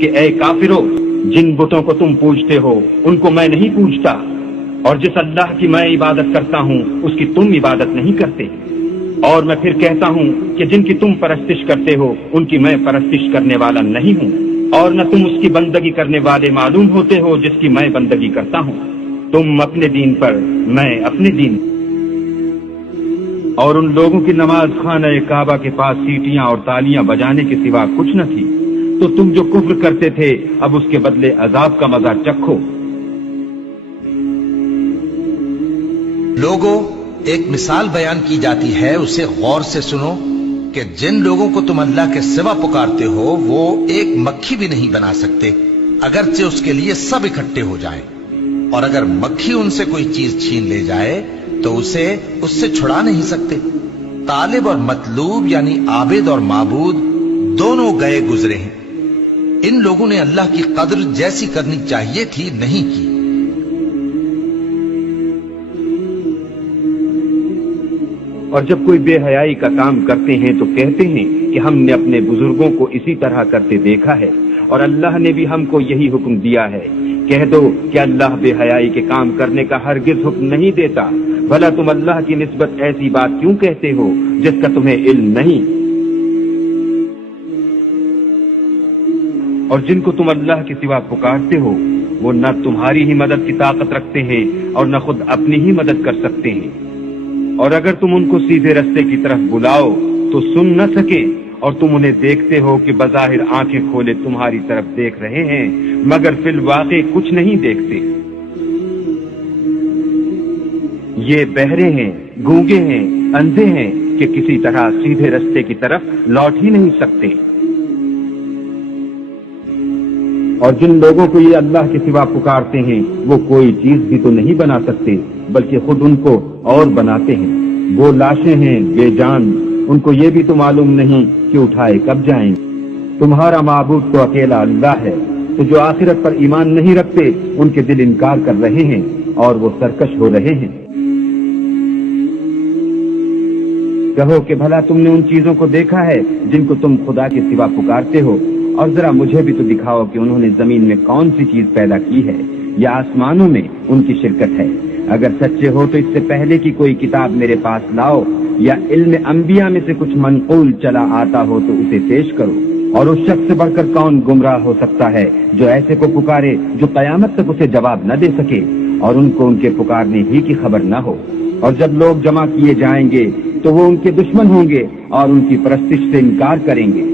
کہ اے کافرو، جن بتوں کو تم پوجتے ہو ان کو میں نہیں پوجتا، اور جس اللہ کی میں عبادت کرتا ہوں اس کی تم عبادت نہیں کرتے، اور میں پھر کہتا ہوں کہ جن کی تم پرستش کرتے ہو ان کی میں پرستش کرنے والا نہیں ہوں، اور نہ تم اس کی بندگی کرنے والے معلوم ہوتے ہو جس کی میں بندگی کرتا ہوں، تم اپنے دین پر میں اپنے دین۔ اور ان لوگوں کی نماز خانہ کعبہ کے پاس سیٹیاں اور تالیاں بجانے کے سوا کچھ نہ تھی، تو تم جو کفر کرتے تھے اب اس کے بدلے عذاب کا مزہ چکھو۔ لوگوں، ایک مثال بیان کی جاتی ہے، اسے غور سے سنو کہ جن لوگوں کو تم اللہ کے سوا پکارتے ہو وہ ایک مکھی بھی نہیں بنا سکتے، اگرچہ اس کے لیے سب اکٹھے ہو جائیں، اور اگر مکھی ان سے کوئی چیز چھین لے جائے تو اسے اس سے چھڑا نہیں سکتے۔ طالب اور مطلوب یعنی عابد اور معبود دونوں گئے گزرے ہیں، ان لوگوں نے اللہ کی قدر جیسی کرنی چاہیے تھی نہیں کی۔ اور جب کوئی بے حیائی کا کام کرتے ہیں تو کہتے ہیں کہ ہم نے اپنے بزرگوں کو اسی طرح کرتے دیکھا ہے، اور اللہ نے بھی ہم کو یہی حکم دیا ہے۔ کہہ دو کہ اللہ بے حیائی کے کام کرنے کا ہرگز حکم نہیں دیتا، بھلا تم اللہ کی نسبت ایسی بات کیوں کہتے ہو جس کا تمہیں علم نہیں؟ اور جن کو تم اللہ کے سوا پکارتے ہو وہ نہ تمہاری ہی مدد کی طاقت رکھتے ہیں اور نہ خود اپنی ہی مدد کر سکتے ہیں، اور اگر تم ان کو سیدھے رستے کی طرف بلاؤ تو سن نہ سکے، اور تم انہیں دیکھتے ہو کہ بظاہر آنکھیں کھولے تمہاری طرف دیکھ رہے ہیں مگر فی الواقع کچھ نہیں دیکھتے۔ یہ بہرے ہیں، گونگے ہیں، اندھے ہیں کہ کسی طرح سیدھے رستے کی طرف لوٹ ہی نہیں سکتے۔ اور جن لوگوں کو یہ اللہ کے سوا پکارتے ہیں وہ کوئی چیز بھی تو نہیں بنا سکتے بلکہ خود ان کو اور بناتے ہیں۔ وہ لاشیں ہیں بے جان، ان کو یہ بھی تو معلوم نہیں کہ اٹھائے کب جائیں۔ تمہارا معبود تو اکیلا اللہ ہے، تو جو آخرت پر ایمان نہیں رکھتے ان کے دل انکار کر رہے ہیں اور وہ سرکش ہو رہے ہیں۔ کہو کہ بھلا تم نے ان چیزوں کو دیکھا ہے جن کو تم خدا کے سوا پکارتے ہو، اور ذرا مجھے بھی تو دکھاؤ کہ انہوں نے زمین میں کون سی چیز پیدا کی ہے یا آسمانوں میں ان کی شرکت ہے۔ اگر سچے ہو تو اس سے پہلے کی کوئی کتاب میرے پاس لاؤ، یا علم انبیاء میں سے کچھ منقول چلا آتا ہو تو اسے پیش کرو۔ اور اس شخص سے بڑھ کر کون گمراہ ہو سکتا ہے جو ایسے کو پکارے جو قیامت تک اسے جواب نہ دے سکے اور ان کو ان کے پکارنے ہی کی خبر نہ ہو۔ اور جب لوگ جمع کیے جائیں گے تو وہ ان کے دشمن ہوں گے اور ان کی پرستش سے انکار کریں گے۔